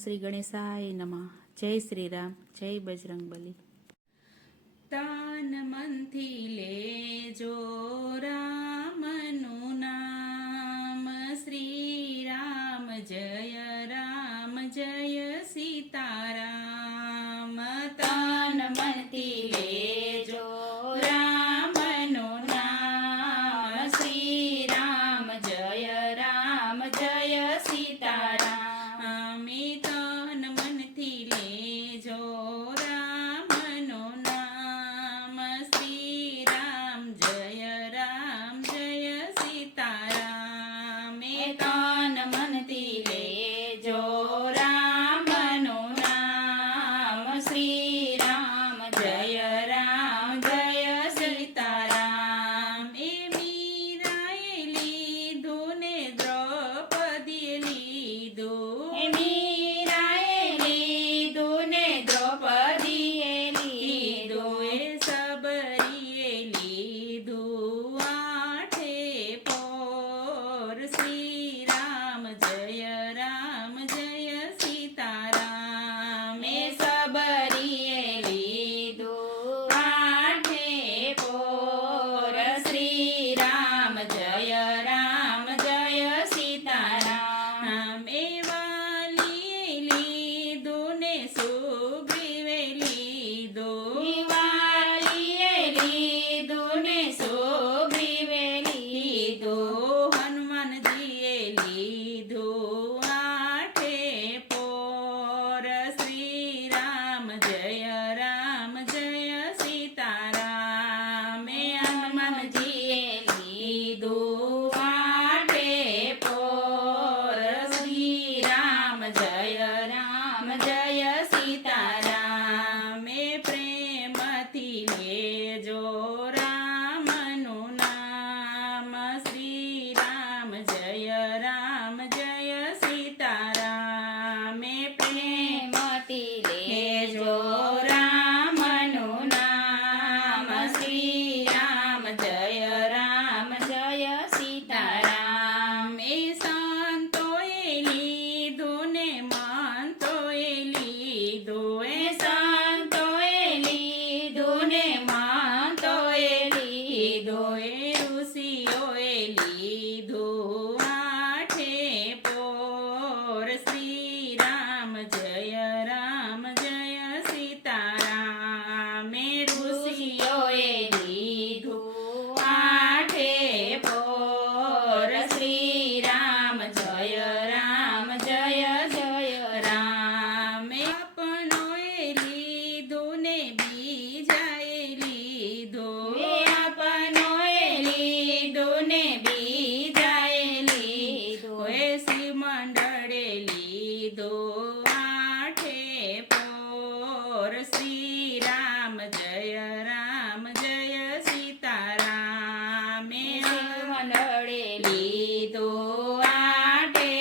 શ્રી ગણેશાય નમઃ. જય શ્રી રામ, જય બજરંગબલી. તન મનથી લેજો રામનું નામ, શ્રી રામ જય રામ જય સીતારામ. તન મનથી લેજો રામનું નામ, શ્રી રામ જય રામ જય સીતારામ. તન મનથી લેજો રામનું નામ, શ્રી રામ જય રામ જય સીતારામ. તન મનથી લેજો રામનું નામ, શ્રી રામ જય રામ જય સીતારામ. મીરાએ લીધું ને દ્રૌપદીએ લીધું, મીરાએ લીધું ને દ્રૌપદીએ લીધું, સબરીએ લીધું આઠે પોર, શ્રી રામ જય રામ જય સીતારામ. સબરીએ લીધું આઠે પોર, શ્રી રામ જય રામ જય સીતારામ. વાલીએ લીધું ને સુગ્રીવે લીધું, વાલીએ લીધું ને સુગ્રીવે લીધું, હનુમાનજીએ લીધું આઠે પોર, શ્રી રામ જય રામ જય સીતારામ. હનુમાનજીએ લીધું આઠે પોર, શ્રી રામ જય રામ જય સીતારામ. પ્રેમથી લેજો રામનું નામ, શ્રી રામ જય રામ જય સીતારામ. પ્રેમથી લેજો રામનું નામ, શ્રી રામ જય રામ જય સીતારામ. સંતોએ લીધું ને મંતોએ લીધું, સંતોએ લીધું ને મંતોએ લીધું, ઋષિઓએ લીધું આઠે પોર, શ્રી રામ જય રામ જય સીતારામ. ઋષિઓએ લીધું આઠે પોર, શ્રી રામ જય રામ જય જય રામ. આપનોએ લીધું ને બીજાએ લીધું, આપનોએ લીધું ને બીજાએ લીધું, શિવ મંડળે લીધું આઠે પોર, શ્રી રામ જય રામ જય સીતારામ. મંડળે લીધું આઠે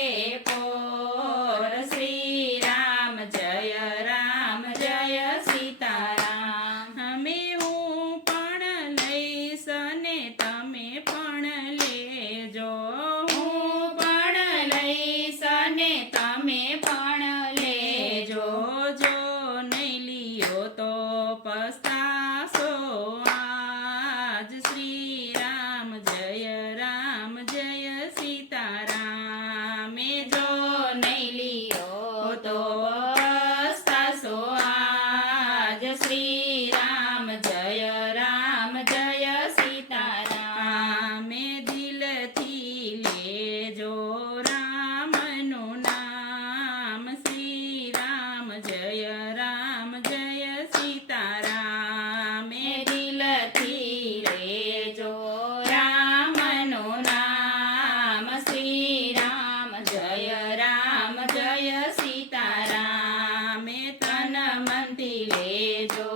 પોર, શ્રી રામ જય રામ જય સીતારામ. હું પણ લઈશ ને તમે પણ લેજો, હું પણ લઈશ ને તમે પણ લેજો, જો નહીં લિયો તો પસ્તાશો આજ, શ્રી રામ જય રામ જય સીતારામ. જો નહીં લિયો તો પસ્તાશો આજ, શ્રી રામ જય રામ જય સીતારામ. દિલથી લેજો રામનું નામ, શ્રી રામ જય રામ જય સીતારામ. દિલથી લેજો રામનું નામ, શ્રી રામ જય રામ જય સીતારામ. તન મનથી લેજો